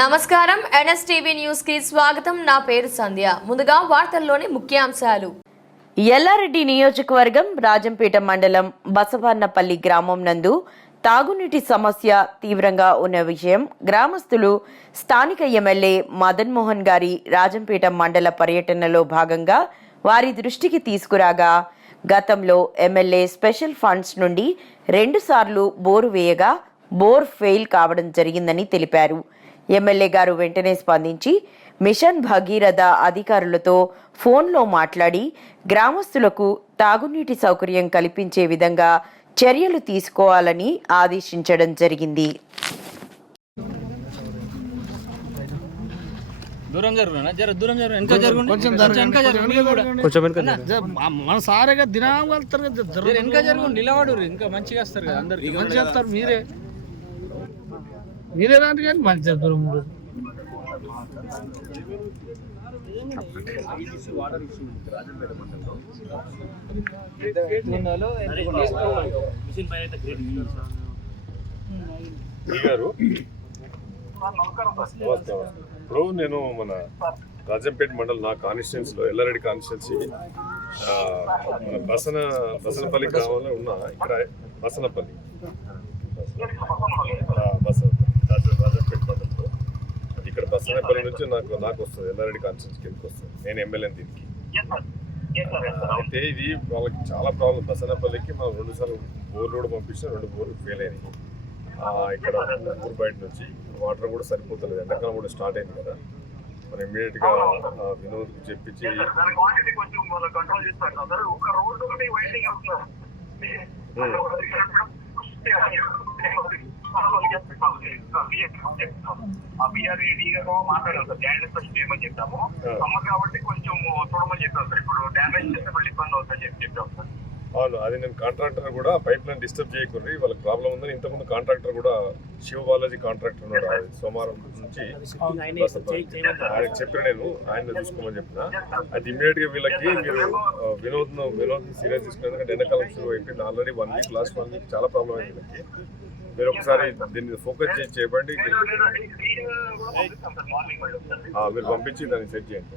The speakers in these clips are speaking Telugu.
నమస్కారం. ఎన్ఎస్టీవీ న్యూస్కి స్వాగతం. నా పేరు సంధ్య. ముందుగా వార్తల్లోని ముఖ్యాంశాలు. ఎల్లారెడ్డి నియోజకవర్గం రాజంపేట మండలం బసవన్నపల్లి గ్రామం నందు తాగునీటి సమస్య తీవ్రంగా ఉన్న విషయం గ్రామస్తులు స్థానిక ఎమ్మెల్యే మదన్ మోహన్ గారి రాజంపేట మండల పర్యటనలో భాగంగా వారి దృష్టికి తీసుకురాగా గతంలో ఎమ్మెల్యే స్పెషల్ ఫండ్స్ నుండి రెండుసార్లు బోరు వేయగా బోర్ ఫెయిల్ కావడం జరిగిందని తెలిపారు. ఎమ్మెల్యే గారు వెంటనే స్పందించి మిషన్ భగీరథ అధికారులతో ఫోన్లో మాట్లాడి గ్రామస్తులకు తాగునీటి సౌకర్యం కల్పించే విధంగా చర్యలు తీసుకోవాలని ఆదేశించడం జరిగింది. దూరం జర దూరం వెనక కొంచెం వెనక కొంచెం మన సారేగా దినం వెళ్తారు కదా వెనక జరుగు. నిలబడు ఇంకా మంచిగా వస్తారు కదా అందరికి. మంచి చేస్తారు మీరే. మీరే దాంట్లో కానీ మంచి చేస్తారు మూడు ఇప్పుడు నేను మన రాజంపేట మండల్ నా కాన్స్టిట్యున్సీ లో ఎల్లారెడ్డి కాన్స్టిట్యున్సీ బసన బసనపల్లి గ్రామంలో ఉన్న ఇక్కడ బసనపల్లి. బస్ బసన రాజంపేట మండలంలో అది ఇక్కడ బసనపల్లి నుంచి నాకు నాకు వస్తుంది ఎల్లారెడ్డి కాన్స్టిట్యూన్స్ కిందకి వస్తుంది నేను ఎమ్మెల్యే దీనికి అయితే ఇది వాళ్ళకి చాలా ప్రాబ్లం బసనపల్లికి మనం రెండు సార్లు బోర్లు కూడా పంపిస్తే రెండు బోర్లు ఫెయిల్ అయినాయి ఇక్కడ ఊరు బయట నుంచి వాటర్ కూడా సరిపోతలేదు ఎండాకాలం కూడా స్టార్ట్ అయింది కదా మనం ఇమీడియట్గా వినోద్ చెప్పించి కొంచెం కంట్రోల్ చేస్తారు వస్తారు మాట్లాడాలి సార్ ల్యాండ్ స్పెషల్ చేయమని చెప్తాము సమ్మర్ కాబట్టి కొంచెం చూడమని చెప్పాం సార్ ఇప్పుడు డ్యామేజ్ చేస్తే మళ్ళీ ఇబ్బంది అవుతుందని చెప్పి చెప్పాం సార్ అవును అది నేను కాంట్రాక్టర్ కూడా పైప్ లైన్ డిస్టర్బ్ చేయకుండా వాళ్ళకి ప్రాబ్లం ఉందని ఇంతకుముందు కాంట్రాక్టర్ కూడా శివ బాలాజీ కాంట్రాక్టర్ ఉన్నాడు ఆ సోమవారం నుంచి. ఆయనకు చెప్పిన నేను ఆయన చూసుకోమని చెప్పిన. అది ఇమీడియట్గా వీళ్ళకి మీరు వినోద్ వినోద్ సీరియస్ తీసుకుని ఎందుకంటే ఎండాకాలం షురూ అయిపోయింది. Already one week last one week చాలా ప్రాబ్లం అయింది వీళ్ళకి. మీరు ఒకసారి దీన్ని ఫోకస్ చేసి చేయండి ఆ, మీరు పంపించి దాన్ని సెట్ చేయండి.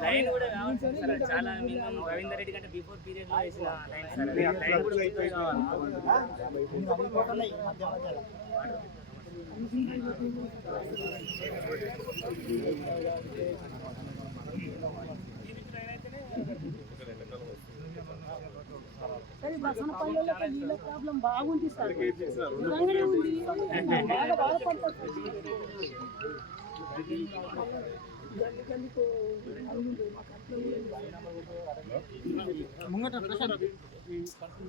లైన్ కూడా కావాలి సార్ చాలా మినిమం రవీందర్ రెడ్డి కంటే బిఫోర్ పీరియడ్లో వేసిన లైన్ సార్ లైన్ కూడా ఎక్కువ కావాలి పల్లెల్లో నీళ్ళ ప్రాబ్లం బాగుంది సార్. నిజంగానే ఉంది. బాగా బాధపడతారు